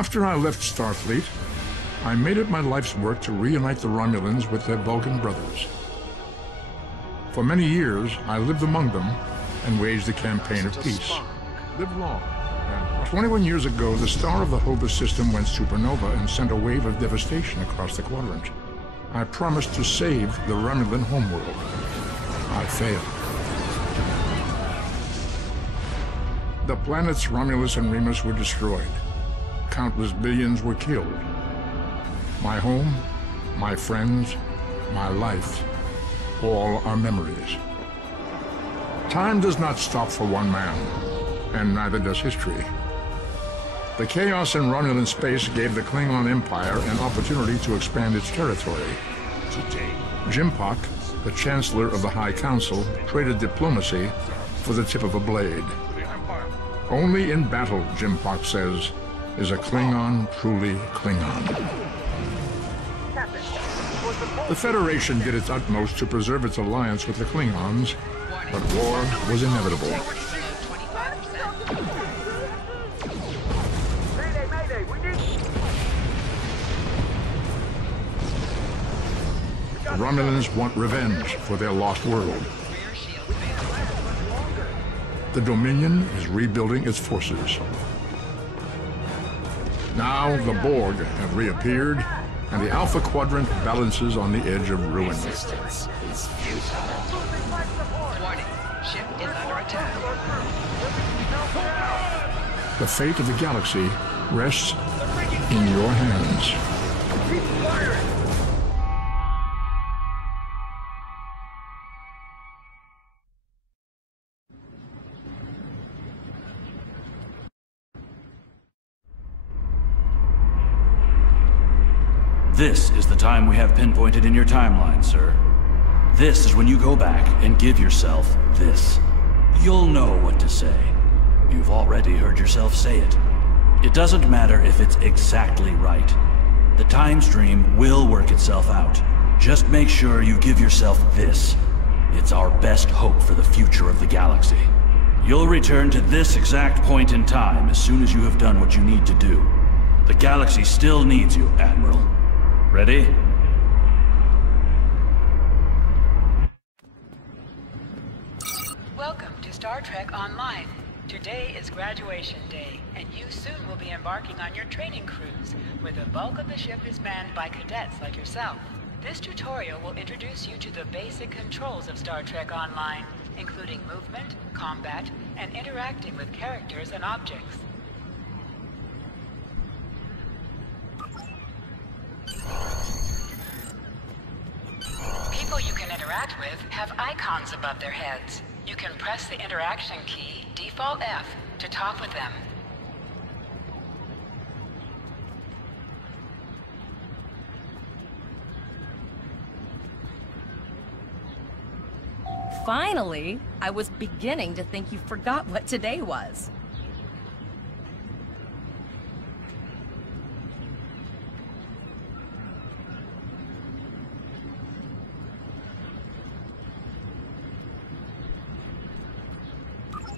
After I left Starfleet, I made it my life's work to reunite the Romulans with their Vulcan brothers. For many years, I lived among them and waged a campaign of peace. Live long. 21 years ago, the star of the Hova system went supernova and sent a wave of devastation across the quadrant. I promised to save the Romulan homeworld. I failed. The planets Romulus and Remus were destroyed. Countless billions were killed. My home, my friends, my life, all are memories. Time does not stop for one man, and neither does history. The chaos in Romulan space gave the Klingon Empire an opportunity to expand its territory. Today, Jimpak, the Chancellor of the High Council, traded diplomacy for the tip of a blade. Only in battle, Jimpak says, is a Klingon truly Klingon. The Federation did its utmost to preserve its alliance with the Klingons, but war was inevitable. The Romulans want revenge for their lost world. The Dominion is rebuilding its forces. Now the Borg have reappeared, and the Alpha Quadrant balances on the edge of ruin. resistance is futile. Warning, ship is under attack. The fate of the galaxy rests in your hands. Keep firing! This is the time we have pinpointed in your timeline, sir. This is when you go back and give yourself this. You'll know what to say. You've already heard yourself say it. It doesn't matter if it's exactly right. The time stream will work itself out. Just make sure you give yourself this. It's our best hope for the future of the galaxy. You'll return to this exact point in time as soon as you have done what you need to do. The galaxy still needs you, Admiral. Ready? Welcome to Star Trek Online. Today is graduation day, and you soon will be embarking on your training cruise, where the bulk of the ship is manned by cadets like yourself. This tutorial will introduce you to the basic controls of Star Trek Online, including movement, combat, and interacting with characters and objects. People you can interact with have icons above their heads. You can press the interaction key, default F, to talk with them. Finally! I was beginning to think you forgot what today was.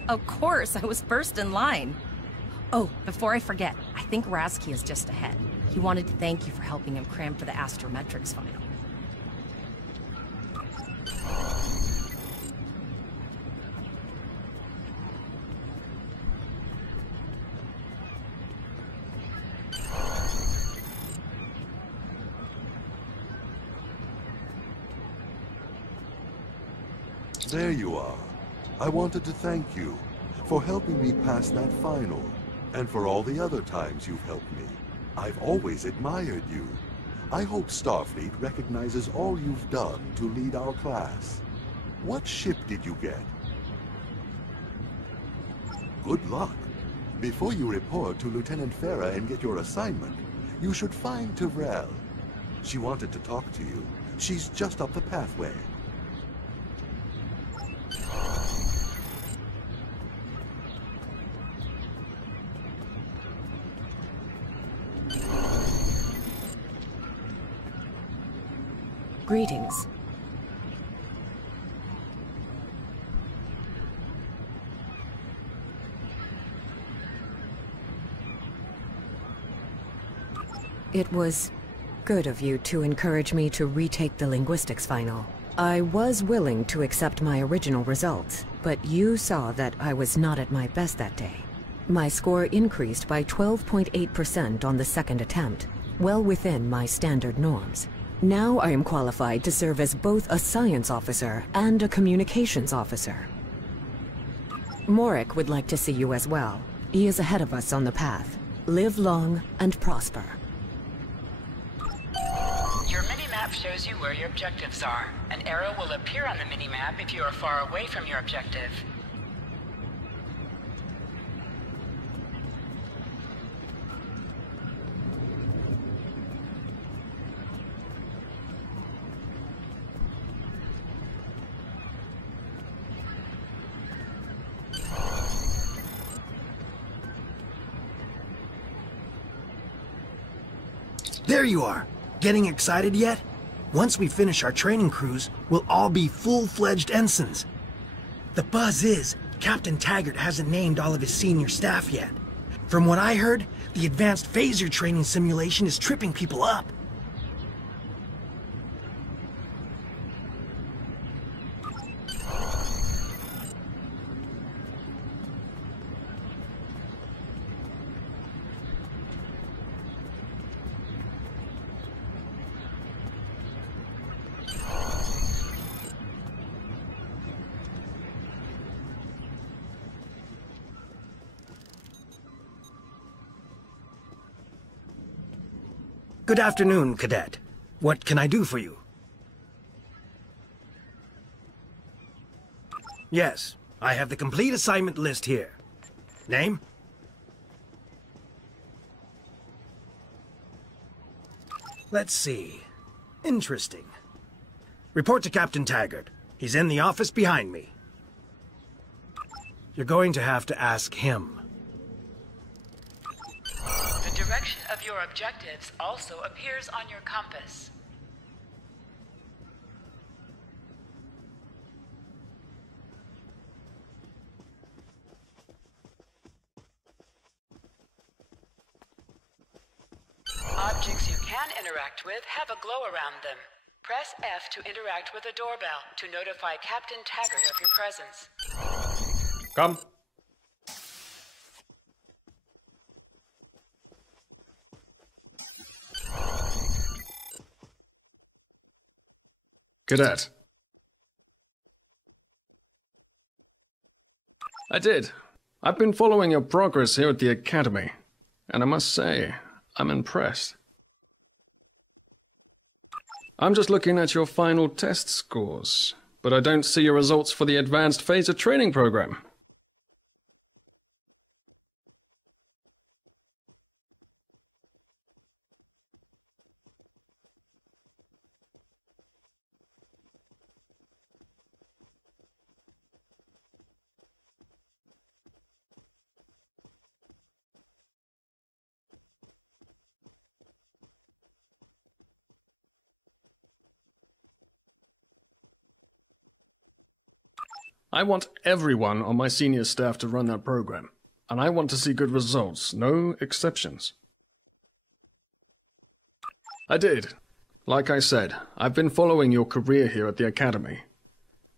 Of course, I was first in line. Oh, before I forget, I think Rasky is just ahead. He wanted to thank you for helping him cram for the astrometrics final. There you are. I wanted to thank you for helping me pass that final, and for all the other times you've helped me. I've always admired you. I hope Starfleet recognizes all you've done to lead our class. What ship did you get? Good luck. Before you report to Lieutenant Farah and get your assignment, you should find Tyrell. She wanted to talk to you. She's just up the pathway. Greetings. It was good of you to encourage me to retake the linguistics final. I was willing to accept my original results, but you saw that I was not at my best that day. My score increased by 12.8% on the second attempt, well within my standard norms. Now I am qualified to serve as both a science officer and a communications officer. Morik would like to see you as well. He is ahead of us on the path. Live long and prosper. Your minimap shows you where your objectives are. An arrow will appear on the minimap if you are far away from your objective. There you are! Getting excited yet? Once we finish our training cruise, we'll all be full-fledged ensigns. The buzz is, Captain Taggart hasn't named all of his senior staff yet. From what I heard, the advanced phaser training simulation is tripping people up. Good afternoon, Cadet. What can I do for you? Yes, I have the complete assignment list here. Name? Let's see. Interesting. Report to Captain Taggart. He's in the office behind me. You're going to have to ask him. The direction of your objectives also appears on your compass. Objects you can interact with have a glow around them. Press F to interact with a doorbell to notify Captain Taggart of your presence. Come. Cadet. I did. I've been following your progress here at the Academy, and I must say, I'm impressed. I'm just looking at your final test scores, but I don't see your results for the Advanced Phaser Training Program. I want everyone on my senior staff to run that program, and I want to see good results, no exceptions. I did. Like I said, I've been following your career here at the Academy.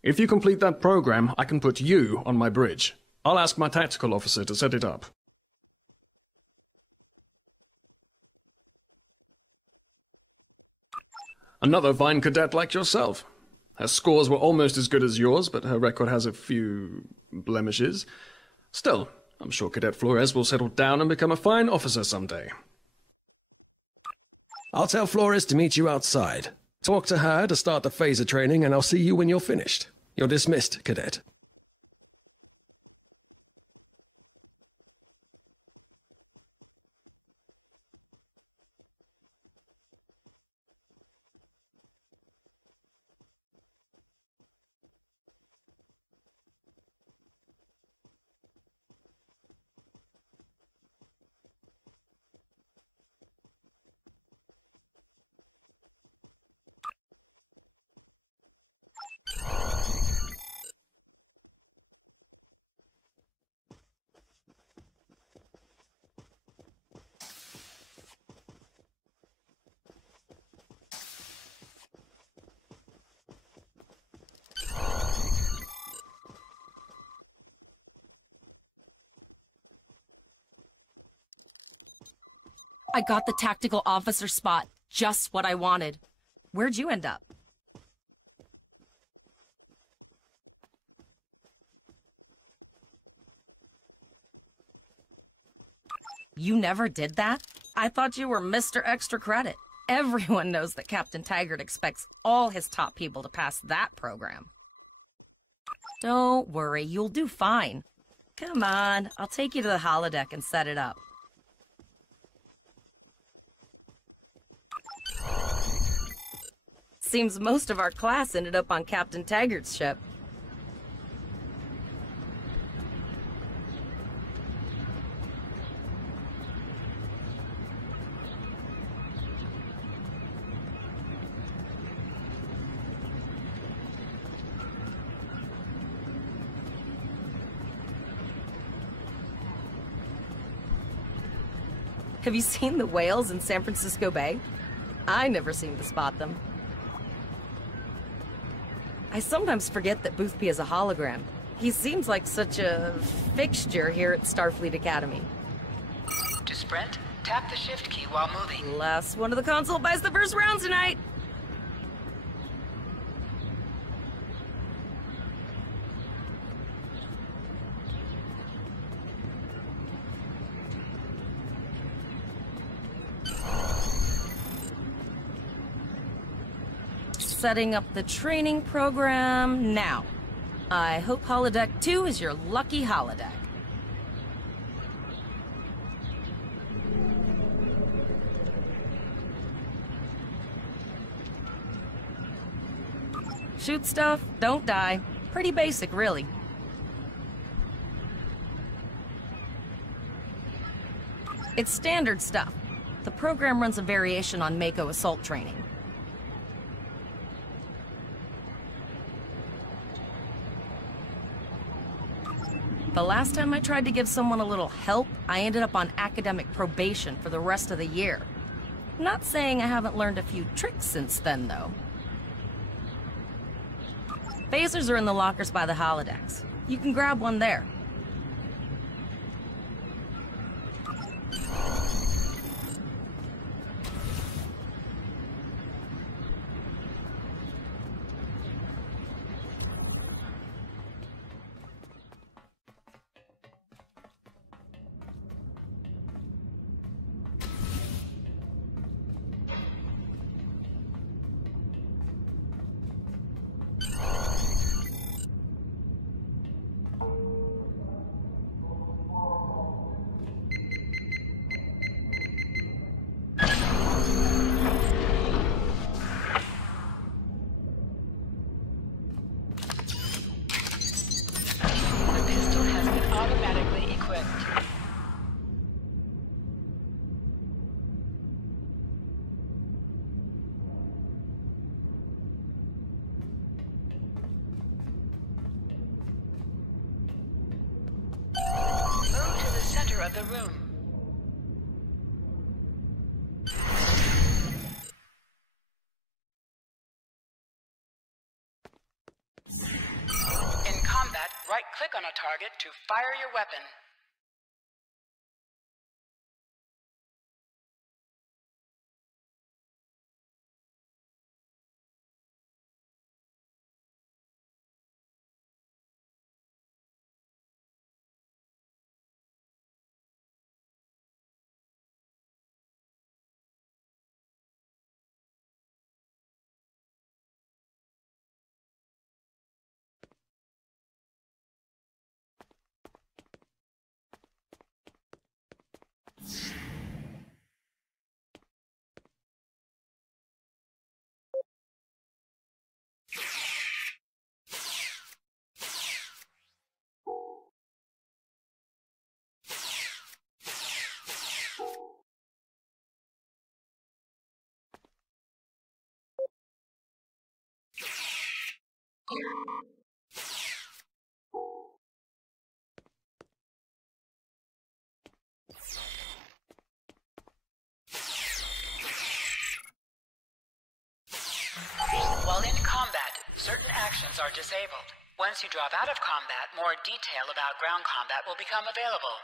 If you complete that program, I can put you on my bridge. I'll ask my tactical officer to set it up. Another fine cadet like yourself. Her scores were almost as good as yours, but her record has a few blemishes. Still, I'm sure Cadet Flores will settle down and become a fine officer someday. I'll tell Flores to meet you outside. Talk to her to start the phaser training, and I'll see you when you're finished. You're dismissed, Cadet. I got the tactical officer spot. Just what I wanted. Where'd you end up? You never did that? I thought you were Mr. Extra Credit. Everyone knows that Captain Taggart expects all his top people to pass that program. Don't worry, you'll do fine. Come on, I'll take you to the holodeck and set it up. Seems most of our class ended up on Captain Taggart's ship. Have you seen the whales in San Francisco Bay? I never seem to spot them. I sometimes forget that Boothby is a hologram. He seems like such a fixture here at Starfleet Academy. To sprint, tap the shift key while moving. Last one of the console buys the first round tonight! Setting up the training program now. I hope Holodeck 2 is your lucky holodeck. Shoot stuff, don't die. Pretty basic, really. It's standard stuff. The program runs a variation on Mako assault training. The last time I tried to give someone a little help, I ended up on academic probation for the rest of the year. Not saying I haven't learned a few tricks since then, though. Phasers are in the lockers by the holodecks. You can grab one there. Of the room. In combat, right-click on a target to fire your weapon. While in combat, certain actions are disabled. Once you drop out of combat, more detail about ground combat will become available.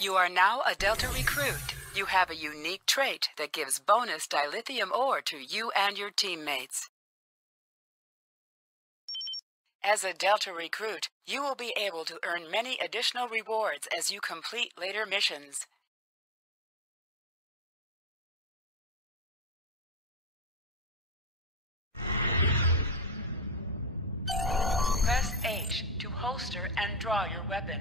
You are now a Delta Recruit. You have a unique trait that gives bonus dilithium ore to you and your teammates. As a Delta Recruit, you will be able to earn many additional rewards as you complete later missions. Press H to holster and draw your weapon.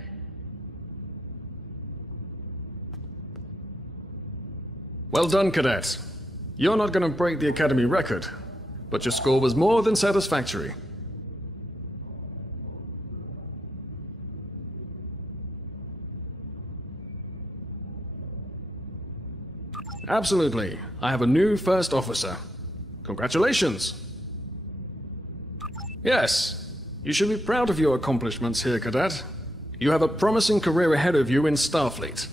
Well done, Cadet. You're not going to break the Academy record, but your score was more than satisfactory. Absolutely. I have a new first officer. Congratulations. Yes, you should be proud of your accomplishments here, Cadet. You have a promising career ahead of you in Starfleet.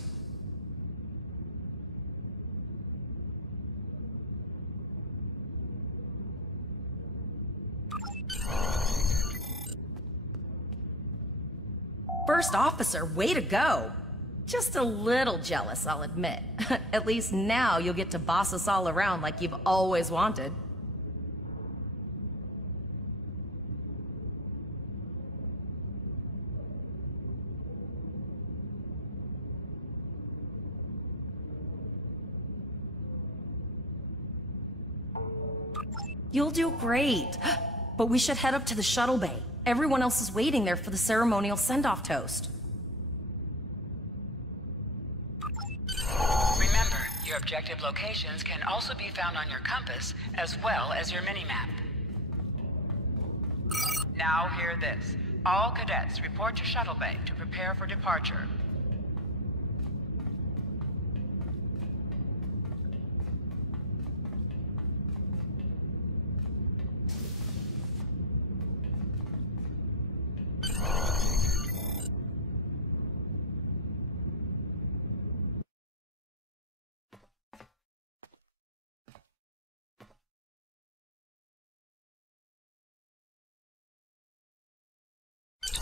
First officer, way to go! Just a little jealous, I'll admit. At least now you'll get to boss us all around like you've always wanted. You'll do great. But we should head up to the shuttle bay. Everyone else is waiting there for the ceremonial send-off toast. Remember, your objective locations can also be found on your compass, as well as your mini-map. Now hear this. All cadets report to shuttle bay to prepare for departure.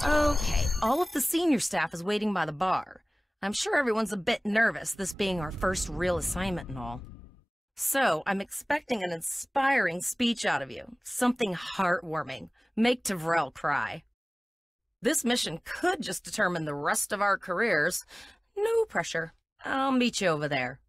Okay, all of the senior staff is waiting by the bar. I'm sure everyone's a bit nervous, this being our first real assignment and all. So, I'm expecting an inspiring speech out of you. Something heartwarming. Make Tavrel cry. This mission could just determine the rest of our careers. No pressure. I'll meet you over there.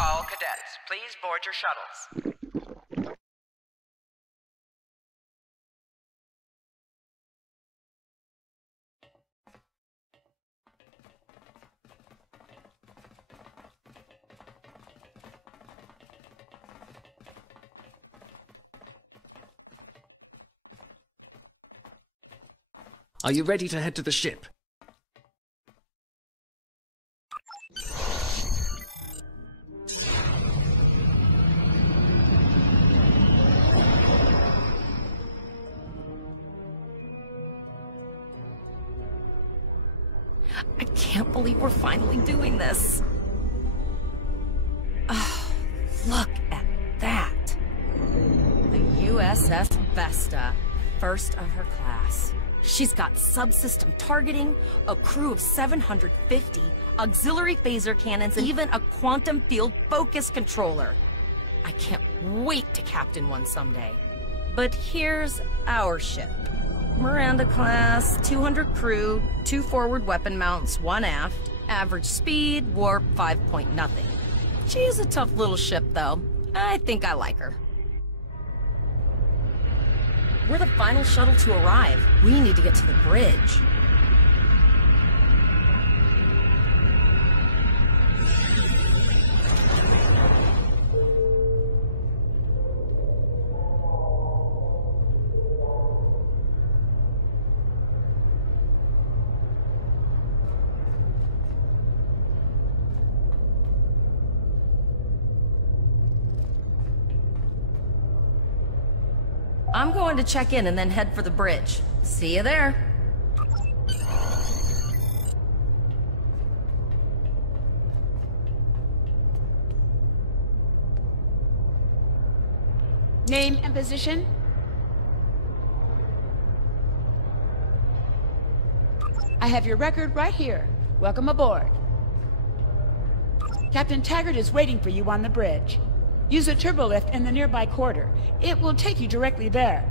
All cadets, please board your shuttles. Are you ready to head to the ship? I can't believe we're finally doing this. Oh, look at that. The USS Vesta, first of her class. She's got subsystem targeting, a crew of 750, auxiliary phaser cannons, and even a quantum field focus controller. I can't wait to captain one someday. But here's our ship. Miranda class, 200 crew, 2 forward weapon mounts, 1 aft, average speed, warp 5.0. She's a tough little ship, though. I think I like her. We're the final shuttle to arrive. We need to get to the bridge. I'm going to check in and then head for the bridge. See you there. Name and position? I have your record right here. Welcome aboard. Captain Taggart is waiting for you on the bridge. Use a turbolift in the nearby corridor. It will take you directly there.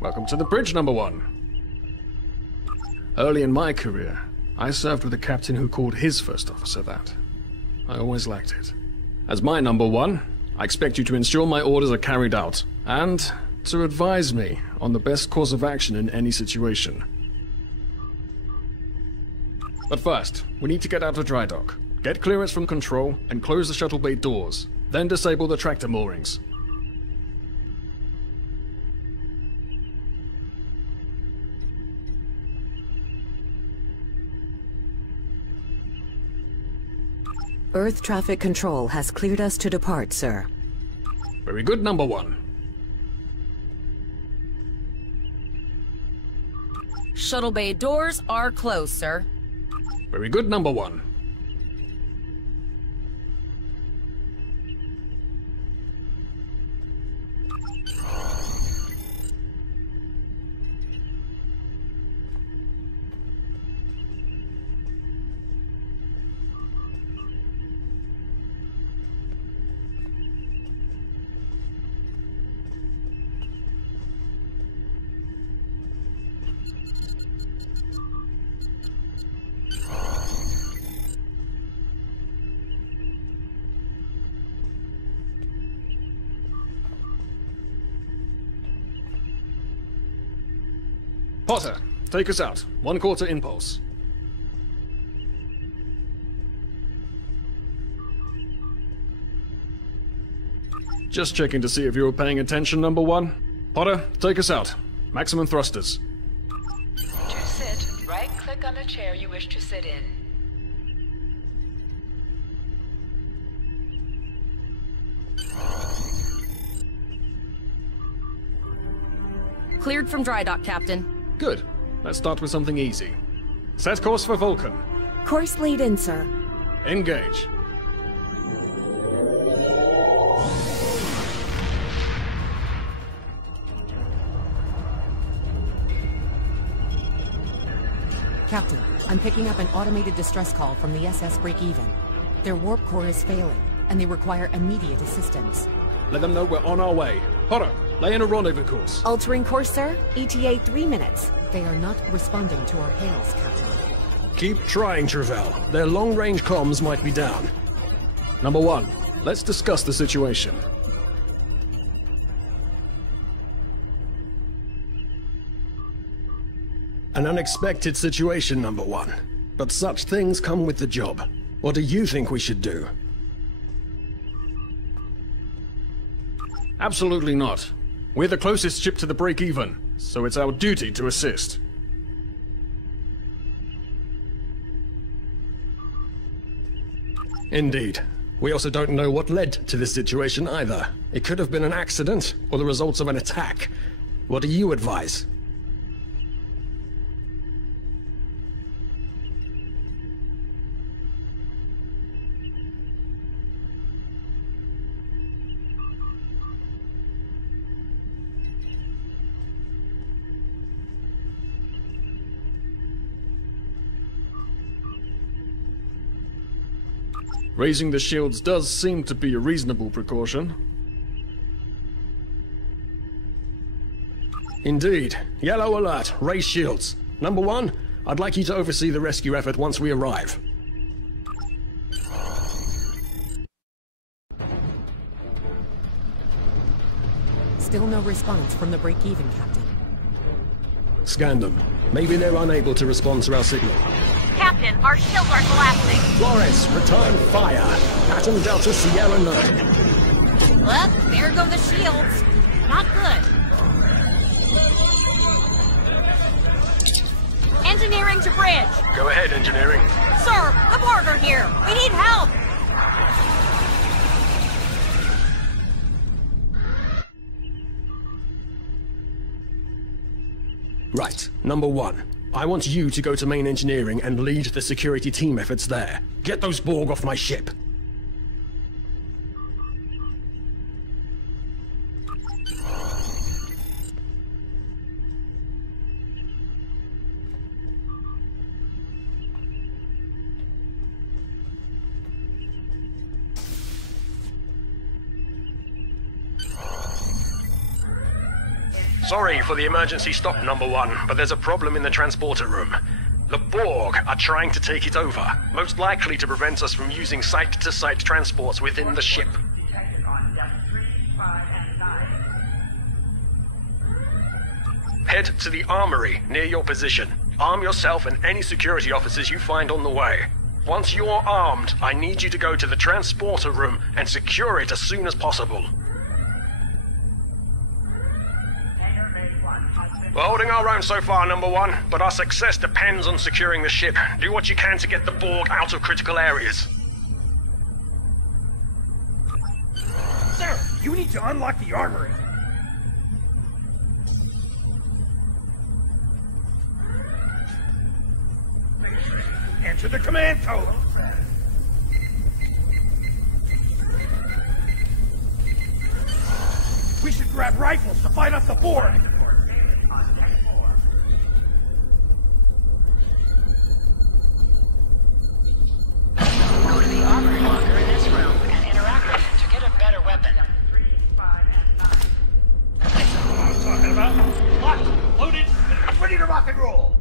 Welcome to the bridge, number 1. Early in my career, I served with a captain who called his first officer that. I always liked it. As my number 1, I expect you to ensure my orders are carried out, and to advise me on the best course of action in any situation. But first, we need to get out of dry dock, get clearance from control, and close the shuttle bay doors, then disable the tractor moorings. Earth traffic control has cleared us to depart, sir. Very good, number 1. Shuttle bay doors are closed, sir. Very good, number 1. Potter, take us out. 1/4 impulse. Just checking to see if you were paying attention, number 1. Potter, take us out. Maximum thrusters. To sit, right-click on the chair you wish to sit in. Cleared from dry dock, Captain. Good. Let's start with something easy. Set course for Vulcan. Course lead in, sir. Engage. Captain, I'm picking up an automated distress call from the SS Break-Even. Their warp core is failing, and they require immediate assistance. Let them know we're on our way. Potter, lay in a rendezvous course. Altering course, sir. ETA 3 minutes. They are not responding to our hails, Captain. Keep trying, Travell. Their long-range comms might be down. Number 1, let's discuss the situation. An unexpected situation, number 1. But such things come with the job. What do you think we should do? Absolutely not. We're the closest ship to the break-even, so it's our duty to assist. Indeed. We also don't know what led to this situation either. It could have been an accident, or the results of an attack. What do you advise? Raising the shields does seem to be a reasonable precaution. Indeed. Yellow alert. Raise shields. Number 1, I'd like you to oversee the rescue effort once we arrive. Still no response from the break-even, Captain. Scan them. Maybe they're unable to respond to our signal. Captain, our shields are collapsing. Flores, return fire. Pattern Delta Sierra 9. Well, there go the shields. Not good. Engineering to bridge. Go ahead, engineering. Sir, the Borg are here. We need help. Right. Number 1. I want you to go to main engineering and lead the security team efforts there. Get those Borg off my ship. Sorry for the emergency stop, Number 1, but there's a problem in the transporter room. The Borg are trying to take it over, most likely to prevent us from using site-to-site transports within the ship. Head to the armory near your position. Arm yourself and any security officers you find on the way. Once you're armed, I need you to go to the transporter room and secure it as soon as possible. We're holding our own so far, Number 1, but our success depends on securing the ship. Do what you can to get the Borg out of critical areas. Sir, you need to unlock the armory. Enter the command code. We should grab rifles to fight off the Borg. Go to the armory locker in this room and interact with him to get a better weapon. That's what I'm talking about. Locked, loaded, and ready to rock and roll.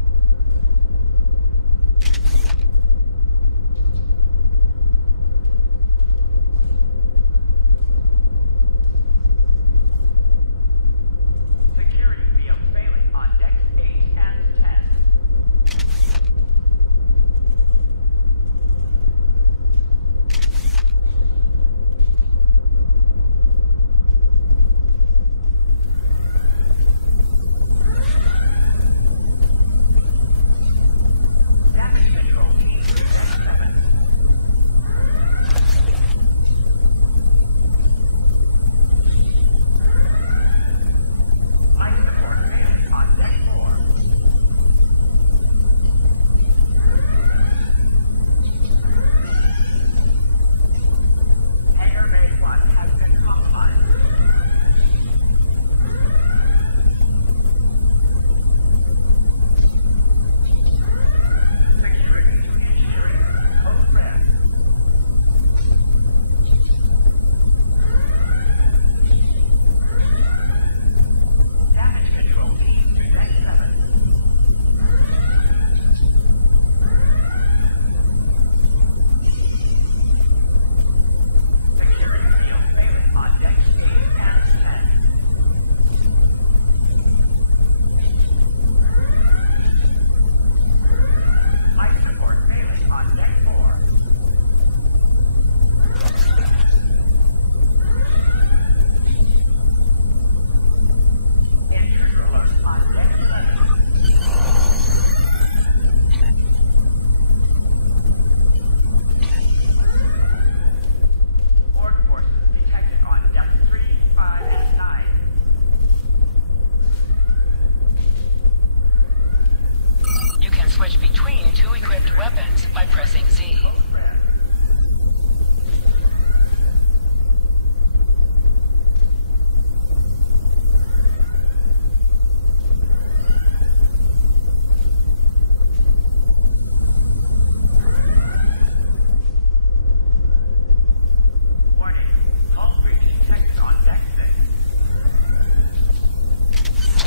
Switch between two equipped weapons by pressing Z.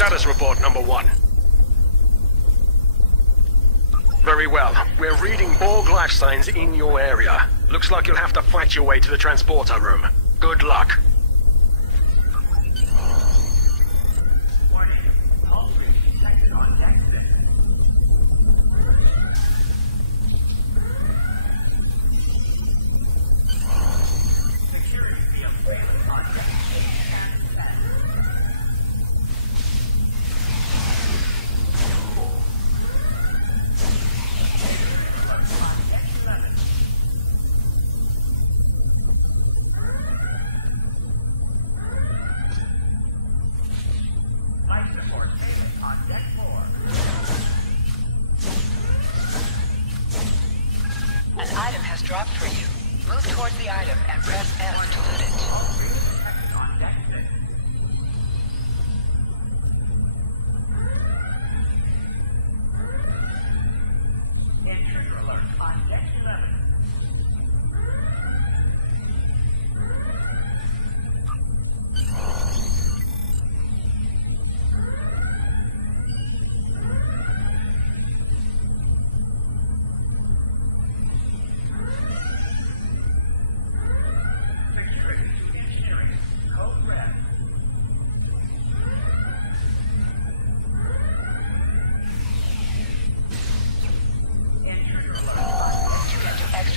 Status report, number 1. Very well. We're reading Borg life signs in your area. Looks like you'll have to fight your way to the transporter room. Good luck. An item has dropped for you. Move towards the item and press F to loot it.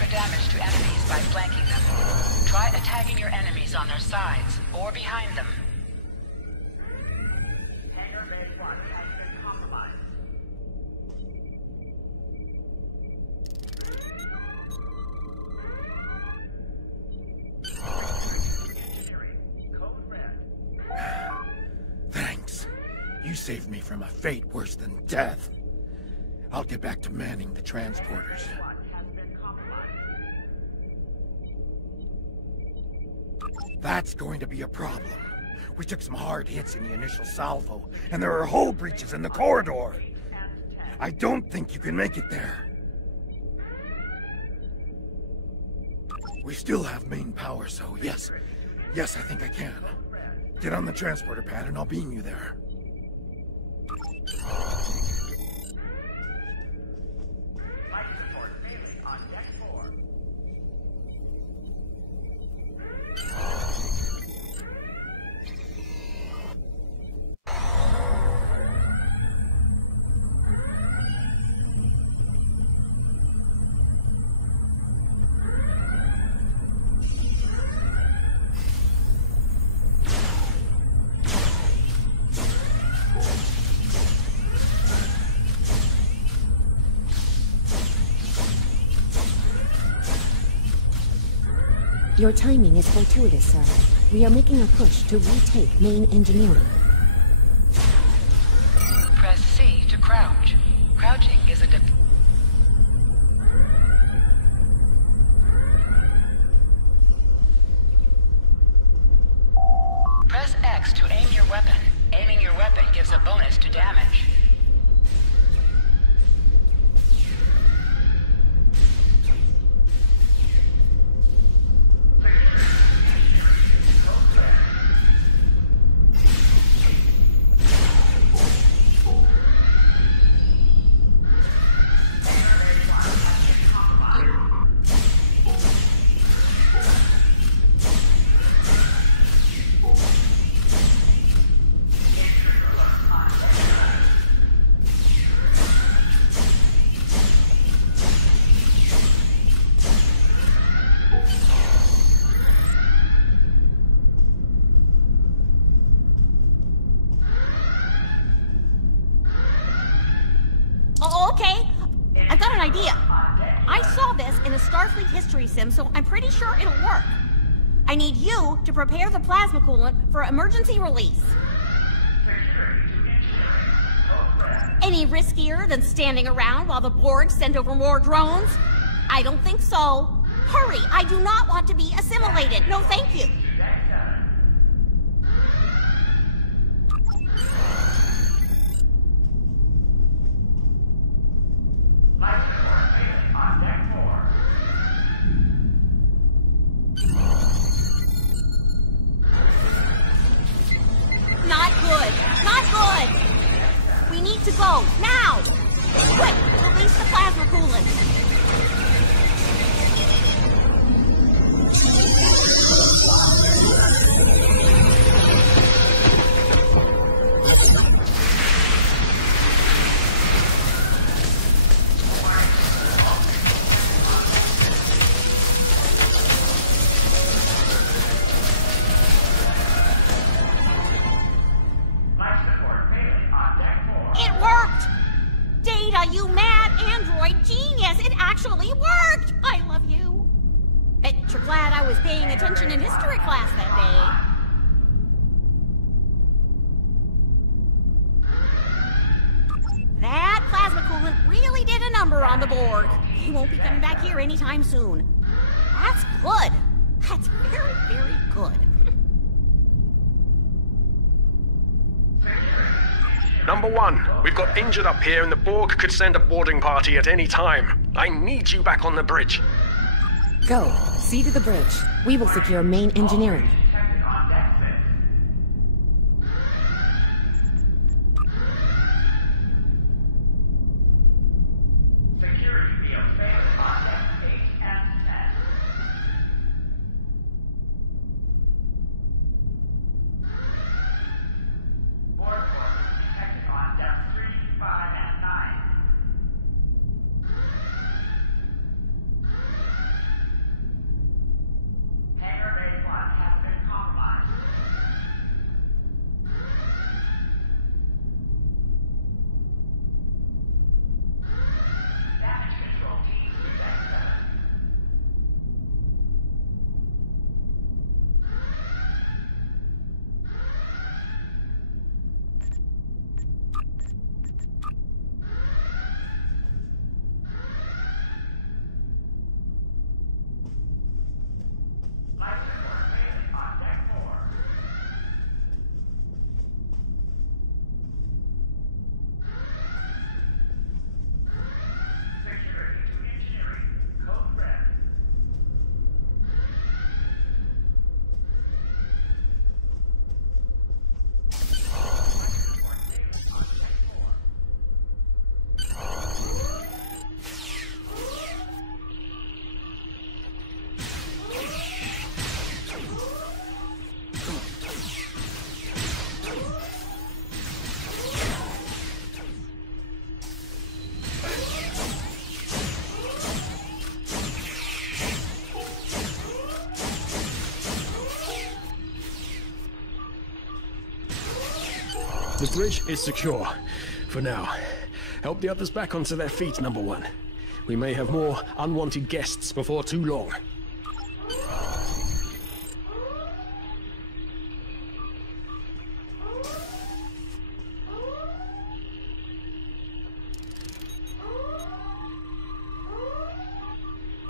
Damage to enemies by flanking them. Try attacking your enemies on their sides or behind them. Hangar Bay 1 has been compromised. Code red. Thanks. You saved me from a fate worse than death. I'll get back to manning the transporters. That's going to be a problem. We took some hard hits in the initial salvo, and there are hull breaches in the corridor. I don't think you can make it there. We still have main power, so yes, I think I can. Get on the transporter pad and I'll beam you there. Your timing is fortuitous, sir. We are making a push to retake main engineering. Press C to crouch. Crouching is a Press X to aim your weapon. Aiming your weapon gives a bonus to damage. Okay, I've got an idea. I saw this in a Starfleet history sim, so I'm pretty sure it'll work. I need you to prepare the plasma coolant for emergency release. Any riskier than standing around while the Borg send over more drones? I don't think so. Hurry, I do not want to be assimilated. No, thank you. Not good. Not good. Now! Quick! Release the plasma coolant! It worked! Data, you mad android genius! It actually worked! I love you. Bet you're glad I was paying attention in history class that day. That plasma coolant really did a number on the Borg. He won't be coming back here anytime soon. That's good. That's very, very good. Number 1, we've got injured up here and the Borg could send a boarding party at any time. I need you back on the bridge. Go. See to the bridge. We will secure main engineering. The bridge is secure. For now. Help the others back onto their feet, Number 1. We may have more unwanted guests before too long.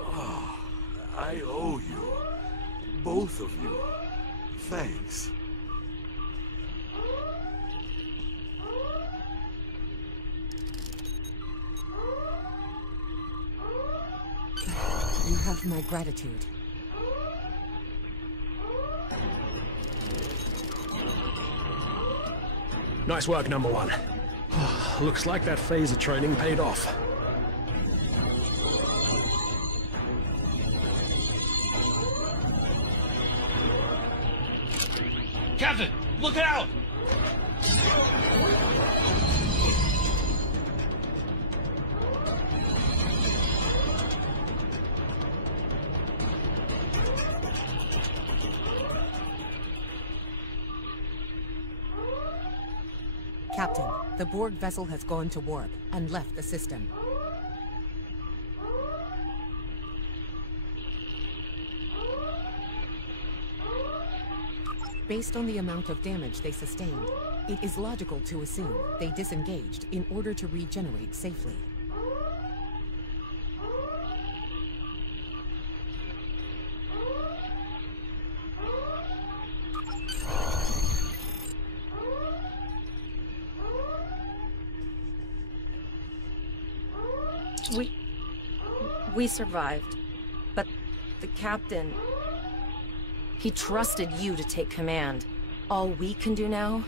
Oh, I owe you. Both of you. Thanks. You have my gratitude. Nice work, Number 1. Looks like that phaser training paid off. Captain, look out! Captain, the Borg vessel has gone to warp and left the system. Based on the amount of damage they sustained, it is logical to assume they disengaged in order to regenerate safely. We survived, but the captain, he trusted you to take command. All we can do now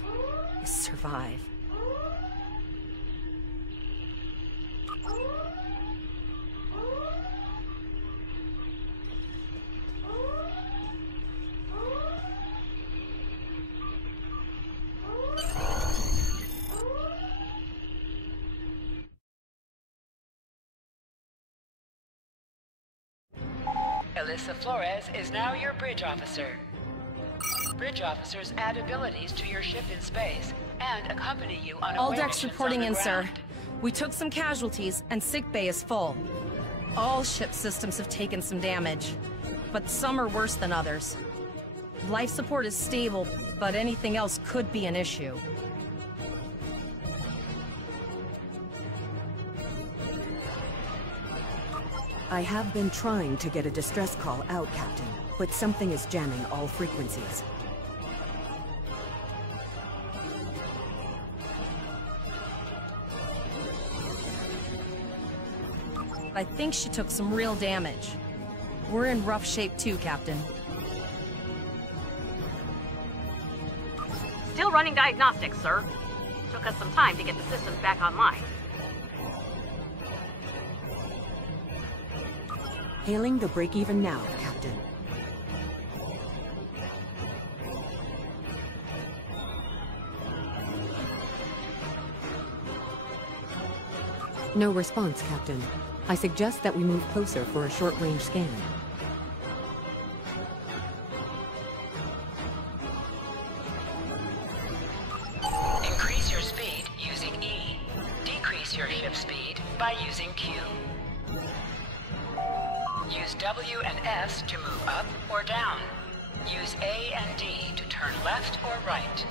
is survive. Alyssa Flores is now your bridge officer. Bridge officers add abilities to your ship in space and accompany you on All away decks missions reporting on the in, sir. ground. We took some casualties, and sickbay is full. All ship systems have taken some damage, but some are worse than others. Life support is stable, but anything else could be an issue. I have been trying to get a distress call out, Captain, but something is jamming all frequencies. I think she took some real damage. We're in rough shape too, Captain. Still running diagnostics, sir. Took us some time to get the systems back online. Hailing the break-even now, Captain. No response, Captain. I suggest that we move closer for a short-range scan. Increase your speed using E. Decrease your ship speed by using Q. Use W and S to move up or down. Use A and D to turn left or right.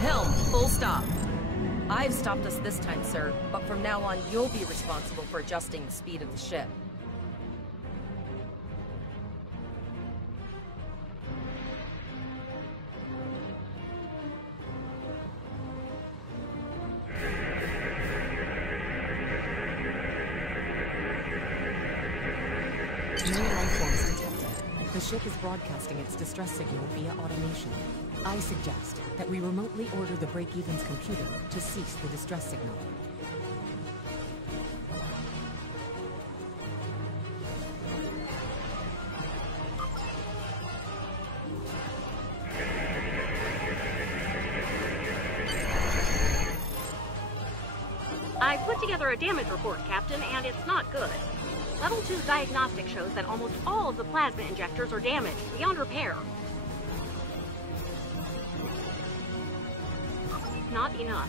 Helm, full stop. I've stopped us this time, sir, but from now on you'll be responsible for adjusting the speed of the ship. No life forms detected. The ship is broadcasting its distress signal via automation. I suggest that we remotely order the break-even's computer to cease the distress signal. I put together a damage report, Captain, and it's not good. Level 2's diagnostic shows that almost all of the plasma injectors are damaged, beyond repair. Not enough.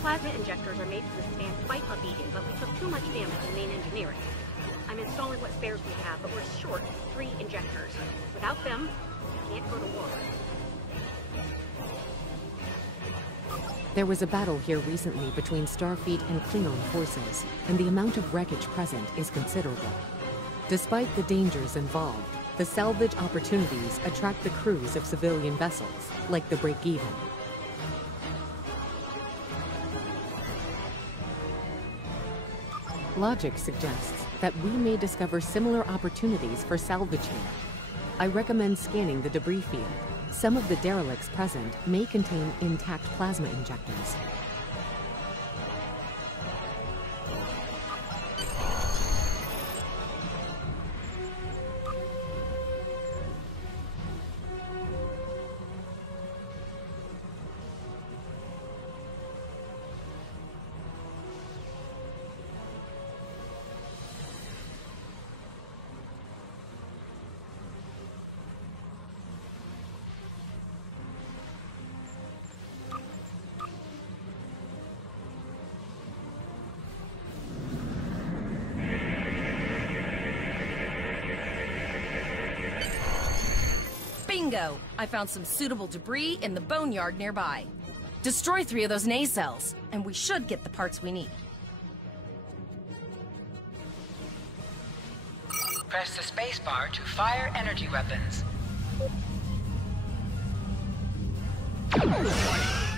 Plasma injectors are made to withstand quite a beating, but we took too much damage in main engineering. I'm installing what spares we have, but we're short 3 injectors. Without them, we can't go to war. There was a battle here recently between Starfleet and Klingon forces, and the amount of wreckage present is considerable. Despite the dangers involved, the salvage opportunities attract the crews of civilian vessels, like the Break-Even. Logic suggests that we may discover similar opportunities for salvage here. I recommend scanning the debris field. Some of the derelicts present may contain intact plasma injectors. Bingo! I found some suitable debris in the boneyard nearby. Destroy 3 of those nacelles, and we should get the parts we need. Press the spacebar to fire energy weapons.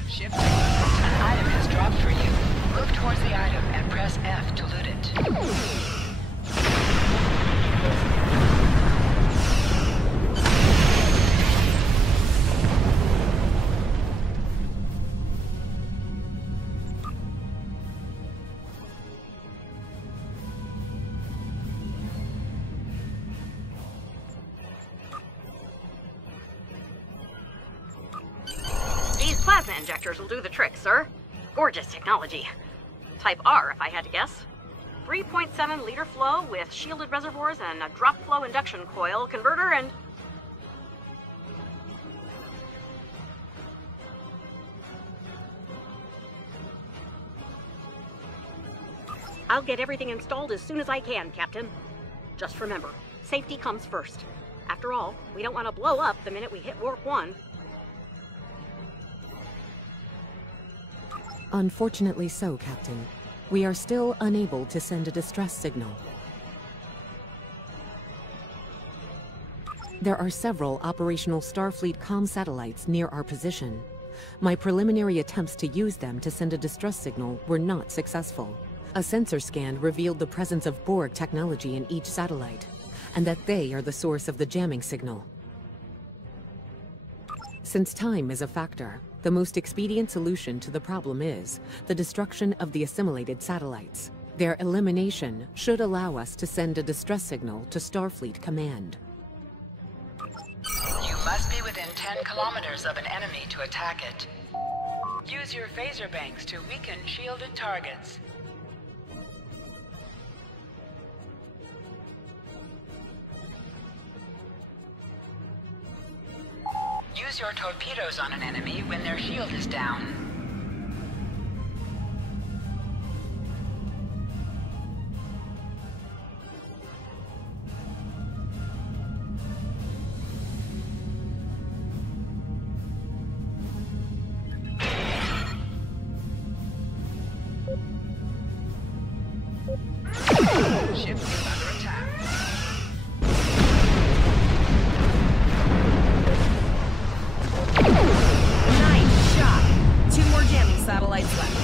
Ship. An item has dropped for you. Move towards the item and press F to loot it. injectors will do the trick, sir. Gorgeous technology. Type R, if I had to guess. 3.7 liter flow with shielded reservoirs and a drop flow induction coil converter and... I'll get everything installed as soon as I can, Captain. Just remember, safety comes first. After all, we don't want to blow up the minute we hit Warp 1. Unfortunately so, Captain. We are still unable to send a distress signal. There are several operational Starfleet comm satellites near our position. My preliminary attempts to use them to send a distress signal were not successful. A sensor scan revealed the presence of Borg technology in each satellite, and that they are the source of the jamming signal. Since time is a factor, the most expedient solution to the problem is the destruction of the assimilated satellites. Their elimination should allow us to send a distress signal to Starfleet Command. You must be within 10 kilometers of an enemy to attack it. Use your phaser banks to weaken shielded targets. Use your torpedoes on an enemy when their shield is down. Ship is under attack. Nice shot! 2 more jamming satellites left.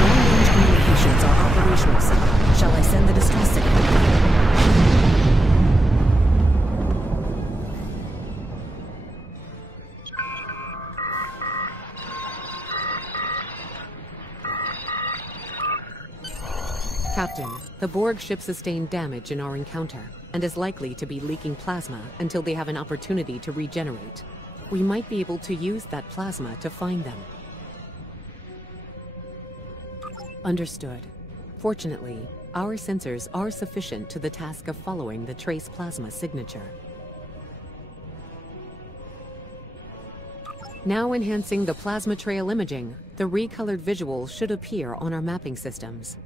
Long-range communications are operational, sir. Shall I send the distress signal? Captain, the Borg ship sustained damage in our encounter, and is likely to be leaking plasma until they have an opportunity to regenerate. We might be able to use that plasma to find them. Understood. Fortunately, our sensors are sufficient to the task of following the trace plasma signature. Now enhancing the plasma trail imaging, the recolored visuals should appear on our mapping systems.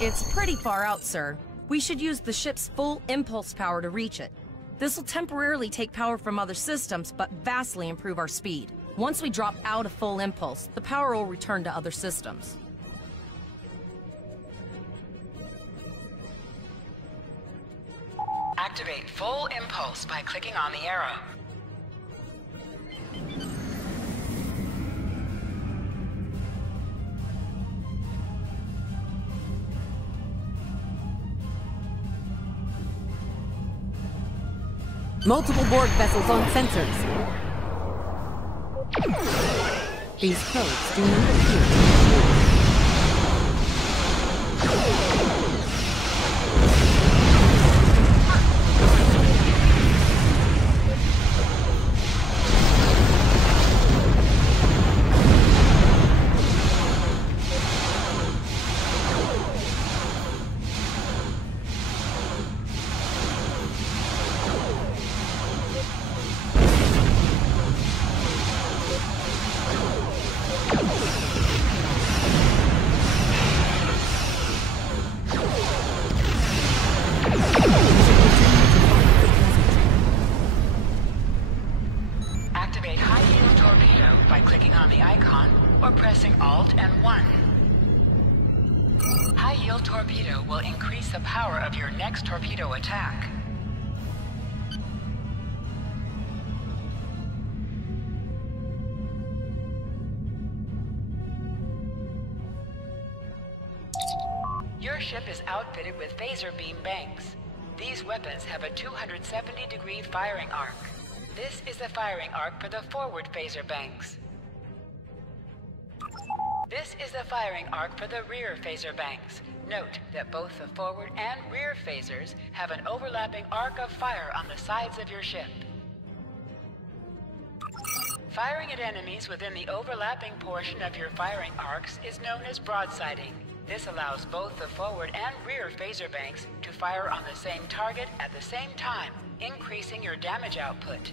It's pretty far out, sir. We should use the ship's full impulse power to reach it. This will temporarily take power from other systems, but vastly improve our speed. Once we drop out of full impulse, the power will return to other systems. Activate full impulse by clicking on the arrow. Multiple Borg vessels on sensors. These codes do not appear to be torpedo will increase the power of your next torpedo attack. Your ship is outfitted with phaser beam banks. These weapons have a 270-degree firing arc. This is the firing arc for the forward phaser banks. This is the firing arc for the rear phaser banks. Note that both the forward and rear phasers have an overlapping arc of fire on the sides of your ship. Firing at enemies within the overlapping portion of your firing arcs is known as broadsiding. This allows both the forward and rear phaser banks to fire on the same target at the same time, increasing your damage output.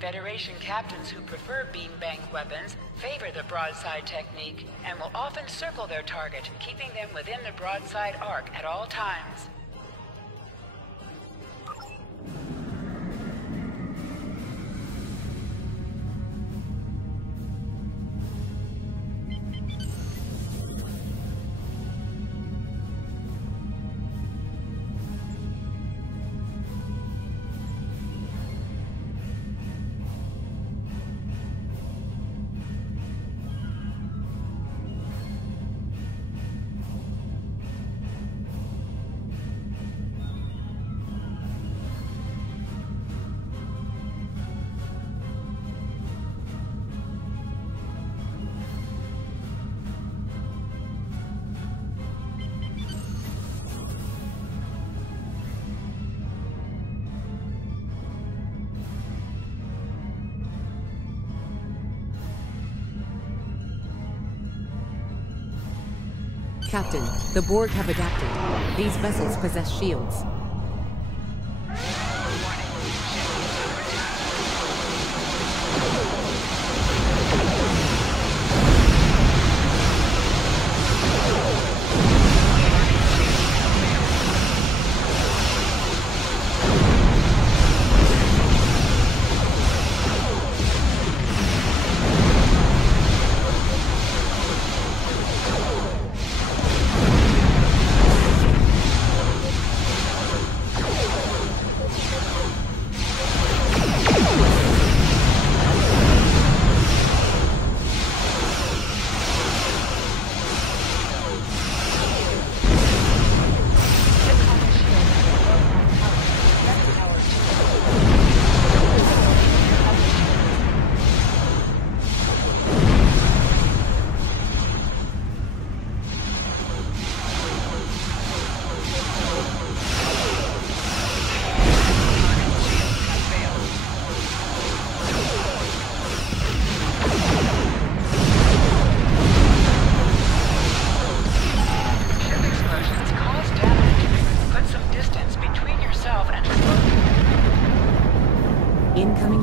Federation captains who prefer beam-bank weapons favor the broadside technique and will often circle their target, keeping them within the broadside arc at all times. Captain, the Borg have adapted. These vessels possess shields.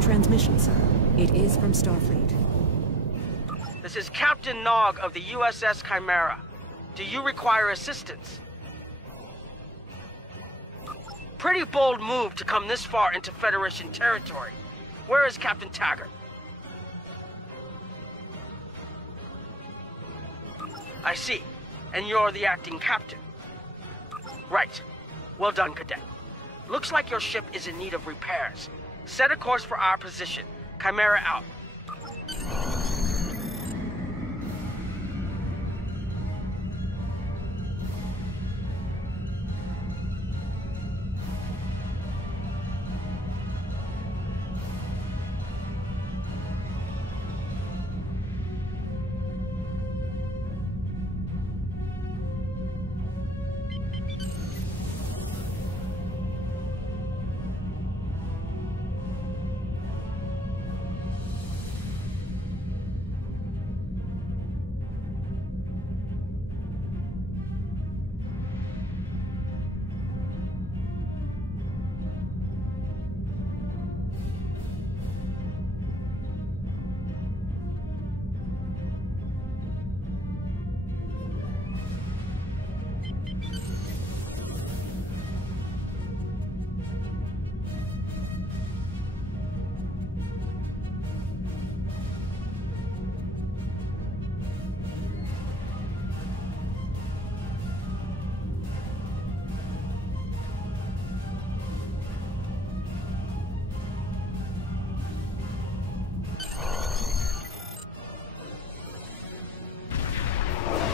Transmission, sir. It is from Starfleet. This is Captain Nog of the USS Chimera. Do you require assistance? Pretty bold move to come this far into Federation territory. Where is Captain Taggart? I see. And you're the acting captain. Right. Well done, Cadet. Looks like your ship is in need of repairs. Set a course for our position. Chimera out.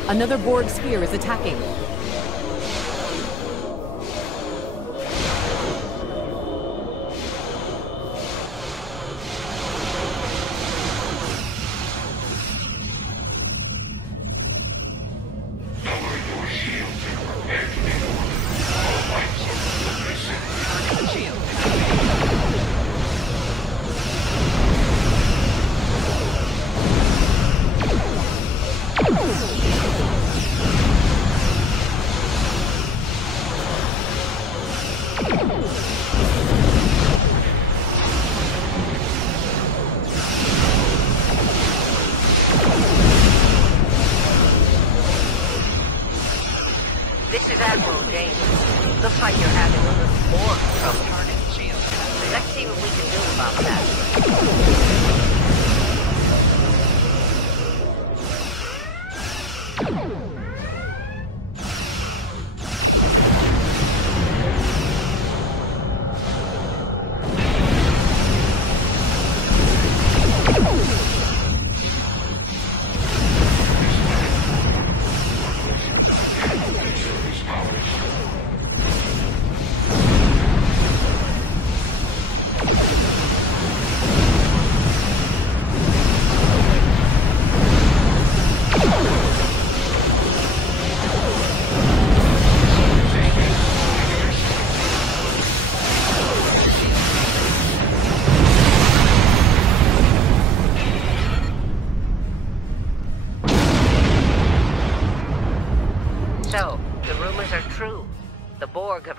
Another Borg sphere is attacking. This is Admiral James. Looks like you're having a little more trouble. Let's see what we can do about that.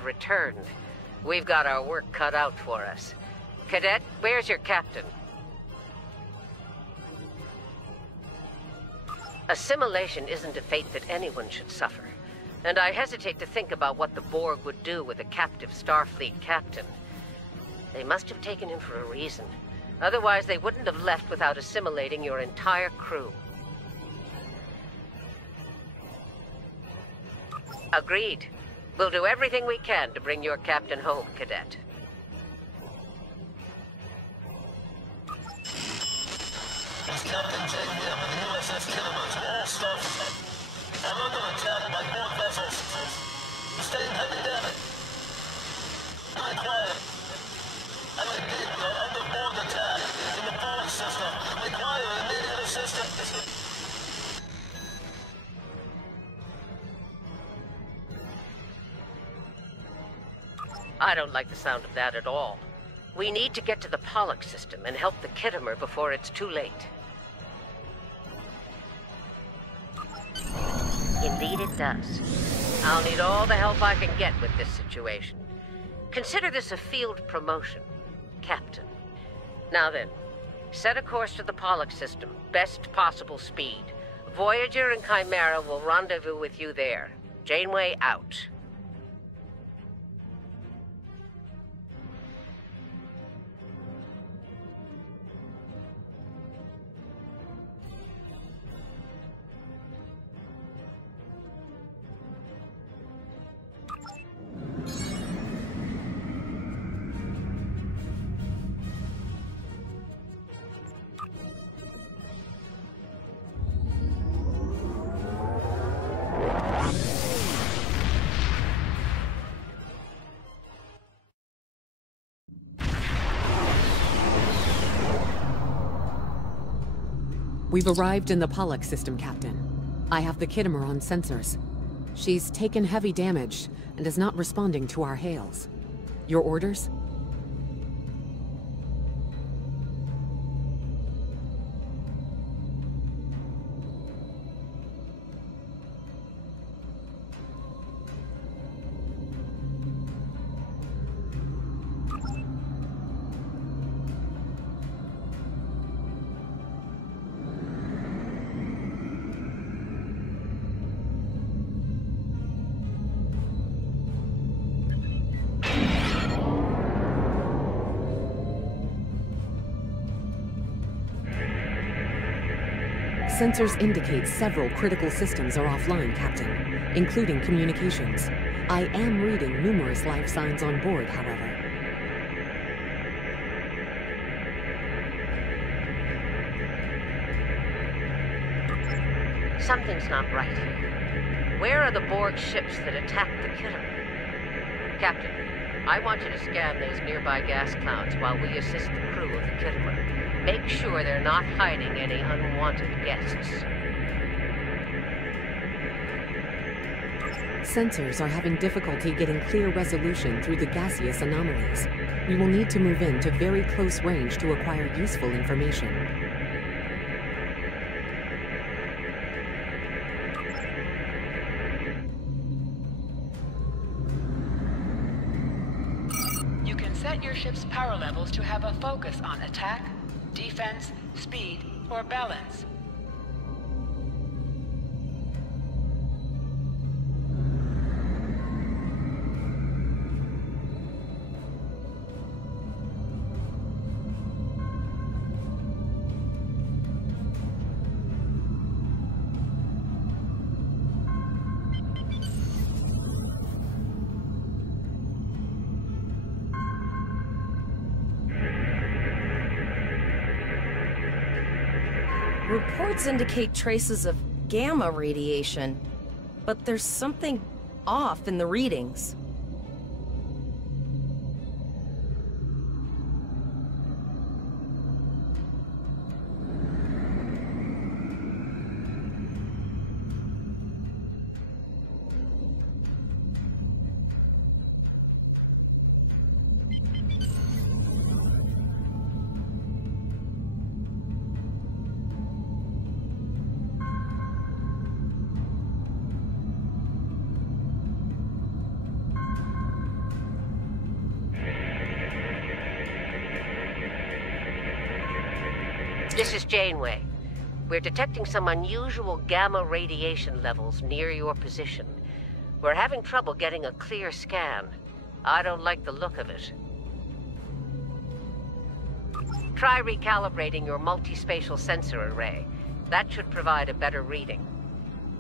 Returned. We've got our work cut out for us. Cadet, where's your captain? Assimilation isn't a fate that anyone should suffer, and I hesitate to think about what the Borg would do with a captive Starfleet captain. They must have taken him for a reason. Otherwise, they wouldn't have left without assimilating your entire crew. Agreed. We'll do everything we can to bring your captain home, Cadet. It's Captain Jane here with the USS Killamers to all Starfleet. I'm under attack by Borg vessels. Sustained heavy damage. Be quiet. I repeat, we are under Borg attack in the Borg system. Require immediate assistance. I don't like the sound of that at all. We need to get to the Pollock system and help the Kittimer before it's too late. Indeed it does. I'll need all the help I can get with this situation. Consider this a field promotion, Captain. Now then, set a course to the Pollock system, best possible speed. Voyager and Chimera will rendezvous with you there. Janeway out. We've arrived in the Pollock system, Captain. I have the Kittimer on sensors. She's taken heavy damage and is not responding to our hails. Your orders? Sensors indicate several critical systems are offline, Captain, including communications. I am reading numerous life signs on board, however. Something's not right here. Where are the Borg ships that attacked the Kittimer? Captain, I want you to scan those nearby gas clouds while we assist the crew of the Kittimer. Make sure they're not hiding any unwanted guests. Sensors are having difficulty getting clear resolution through the gaseous anomalies. We will need to move in to very close range to acquire useful information. You can set your ship's power levels to have a focus on attack, defense, speed, or balance. reports indicate traces of gamma radiation, but there's something off in the readings. This is Janeway. We're detecting some unusual gamma radiation levels near your position. We're having trouble getting a clear scan. I don't like the look of it. Try recalibrating your multispatial sensor array. That should provide a better reading.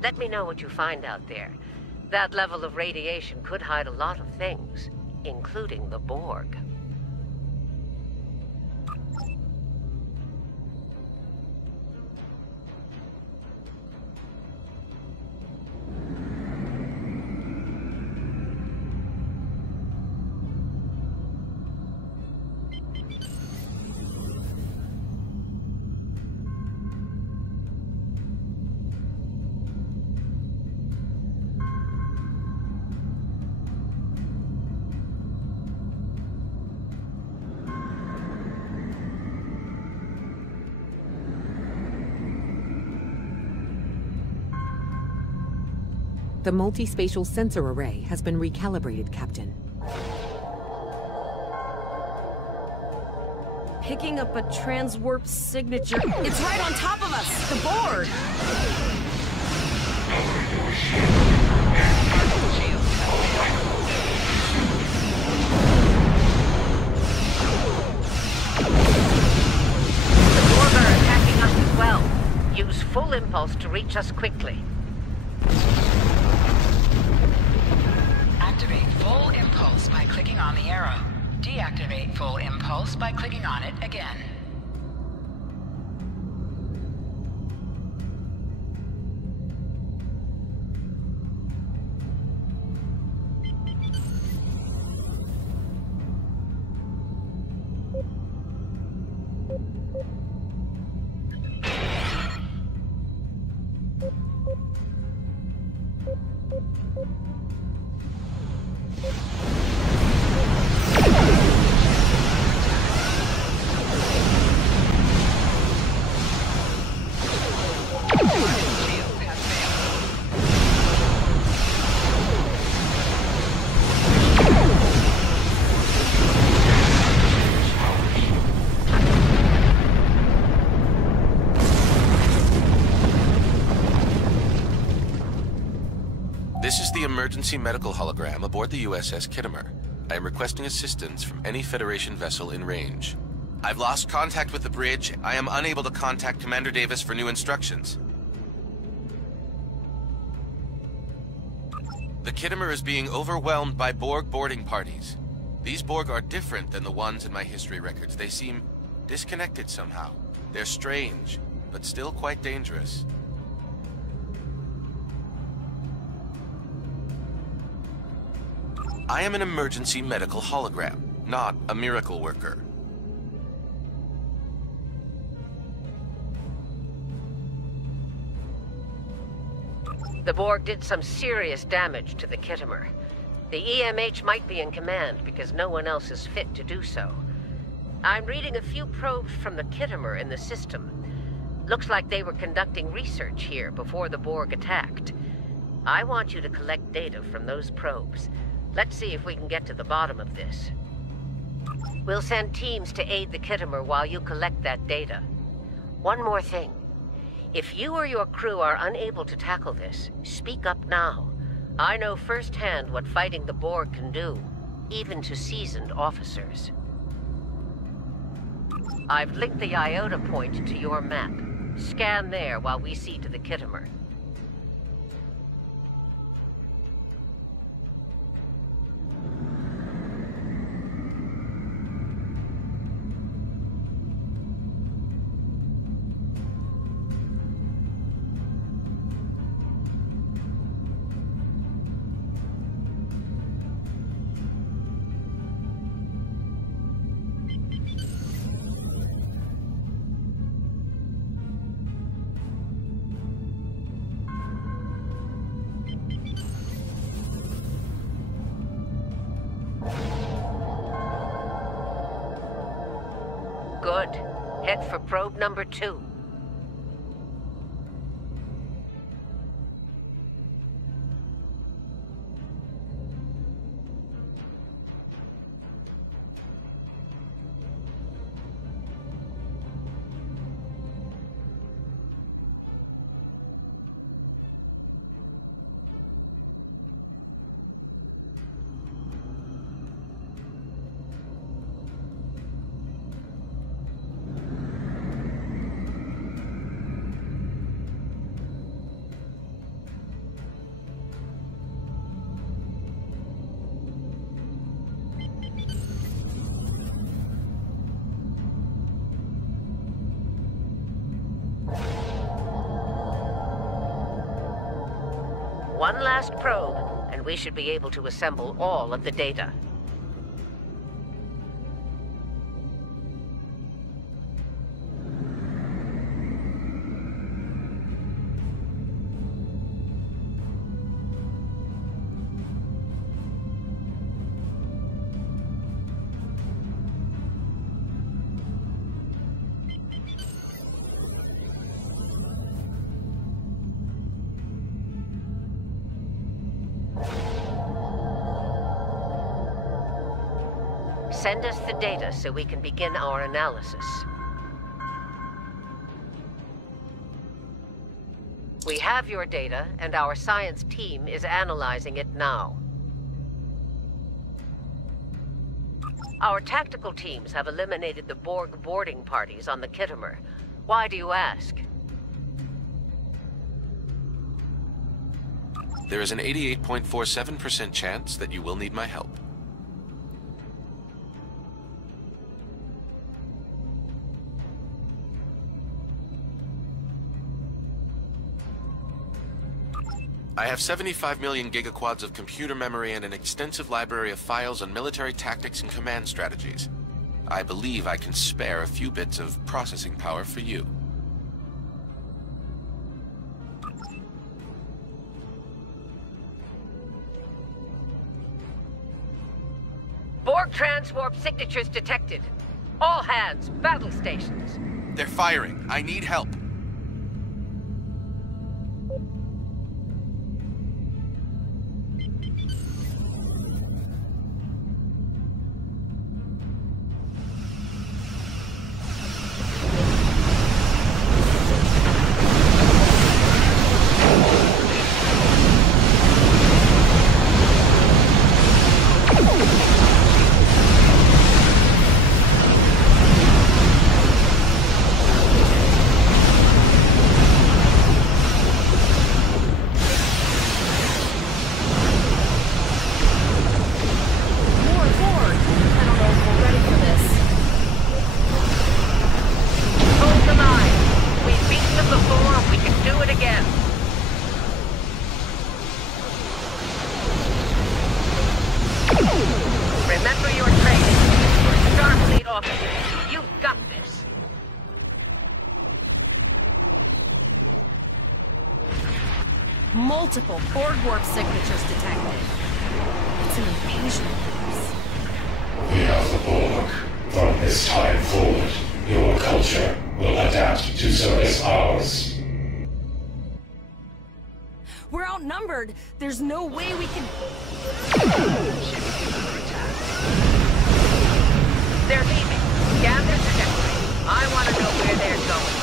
Let me know what you find out there. That level of radiation could hide a lot of things, including the Borg. The multispatial sensor array has been recalibrated, Captain. Picking up a transwarp signature. It's right on top of us! The board! The Borg are attacking us as well. Use full impulse to reach us quickly. Activate full impulse by clicking on the arrow. Deactivate full impulse by clicking on it again. This is the emergency medical hologram aboard the USS Kittimer. I am requesting assistance from any Federation vessel in range. I've lost contact with the bridge. I am unable to contact Commander Davis for new instructions. The Kittimer is being overwhelmed by Borg boarding parties. These Borg are different than the ones in my history records. They seem disconnected somehow. They're strange, but still quite dangerous. I am an emergency medical hologram, not a miracle worker. The Borg did some serious damage to the Kittimer. The EMH might be in command because no one else is fit to do so. I'm reading a few probes from the Kittimer in the system. Looks like they were conducting research here before the Borg attacked. I want you to collect data from those probes. Let's see if we can get to the bottom of this. We'll send teams to aid the Kittimer while you collect that data. One more thing. If you or your crew are unable to tackle this, speak up now. I know firsthand what fighting the Borg can do, even to seasoned officers. I've linked the Iota point to your map. Scan there while we see to the Kittimer. Good. Head for probe number 2. One last probe, and we should be able to assemble all of the data. Send us the data so we can begin our analysis. We have your data, and our science team is analyzing it now. Our tactical teams have eliminated the Borg boarding parties on the Kittimer. Why do you ask? There is an 88.47% chance that you will need my help. I have 75 million gigaquads of computer memory and an extensive library of files on military tactics and command strategies. I believe I can spare a few bits of processing power for you. Borg transwarp signatures detected. All hands, battle stations. They're firing. I need help. Remember your training. You're Starfleet officers. You've got this. Multiple Borg warp signatures detected. It's an invasion force. We are the Borg. From this time forward, your culture will adapt to service ours. We're outnumbered. There's no way we can... They're leaving. Scan their trajectory. I want to know where they're going.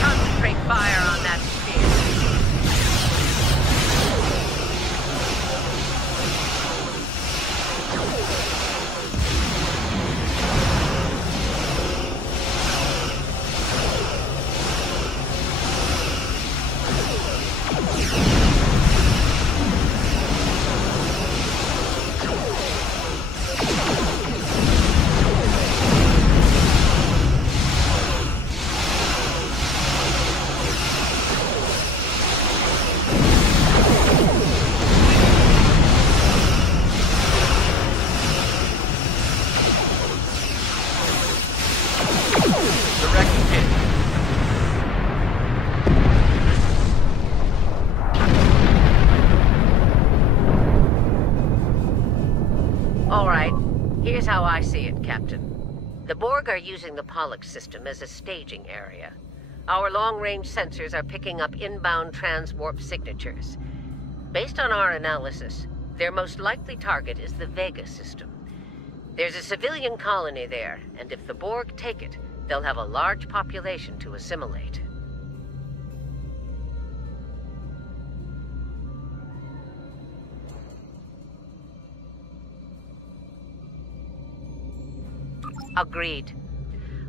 Concentrate fire on that sphere. The Borg are using the Pollux system as a staging area. Our long-range sensors are picking up inbound transwarp signatures. Based on our analysis, their most likely target is the Vega system. There's a civilian colony there, and if the Borg take it, they'll have a large population to assimilate. Agreed.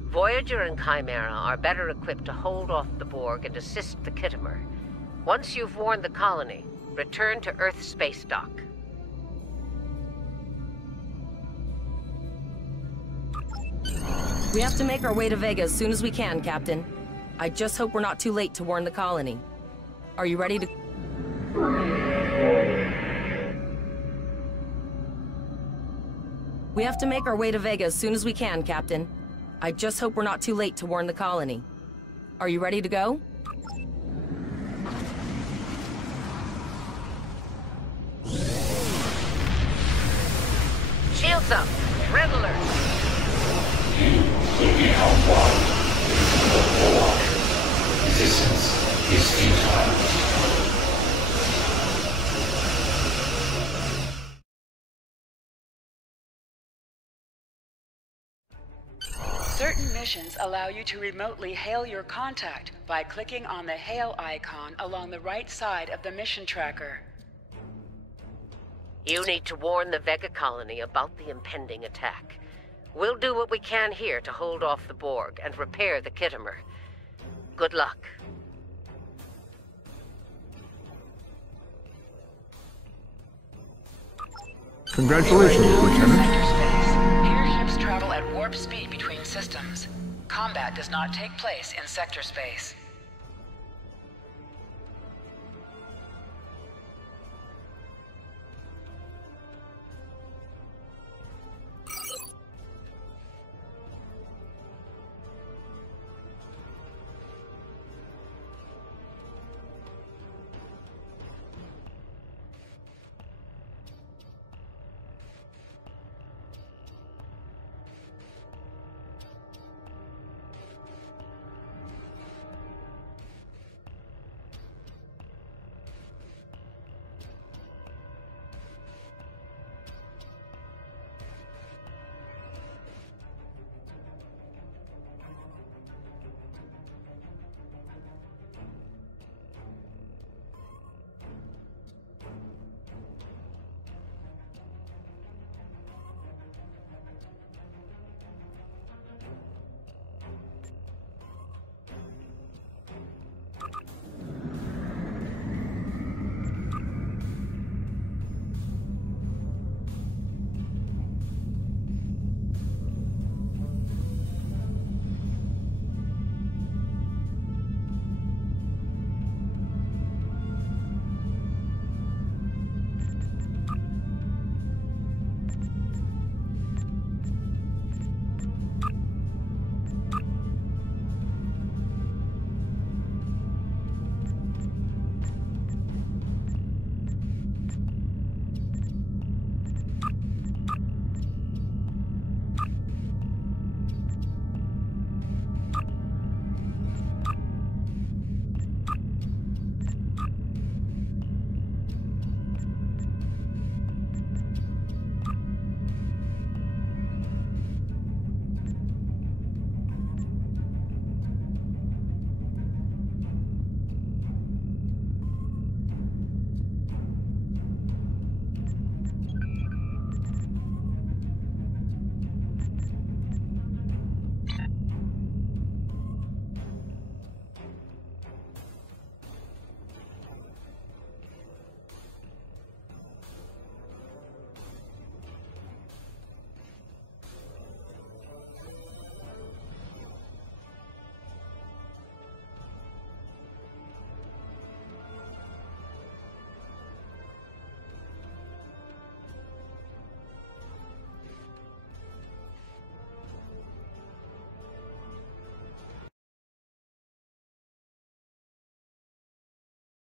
Voyager and Chimera are better equipped to hold off the Borg and assist the Khitomer. Once you've warned the colony, return to Earth space dock. We have to make our way to Vega as soon as we can, Captain. I just hope we're not too late to warn the colony. Are you ready to... We have to make our way to Vega as soon as we can, Captain. I just hope we're not too late to warn the colony. Are you ready to go? Shields up! Red alert! You will become one with the Borg. Resistance is futile. Certain missions allow you to remotely hail your contact by clicking on the hail icon along the right side of the mission tracker. You need to warn the Vega colony about the impending attack. We'll do what we can here to hold off the Borg and repair the Khitomer. Good luck. Congratulations, Lieutenant. Airships travel at warp speed between systems. Combat does not take place in sector space.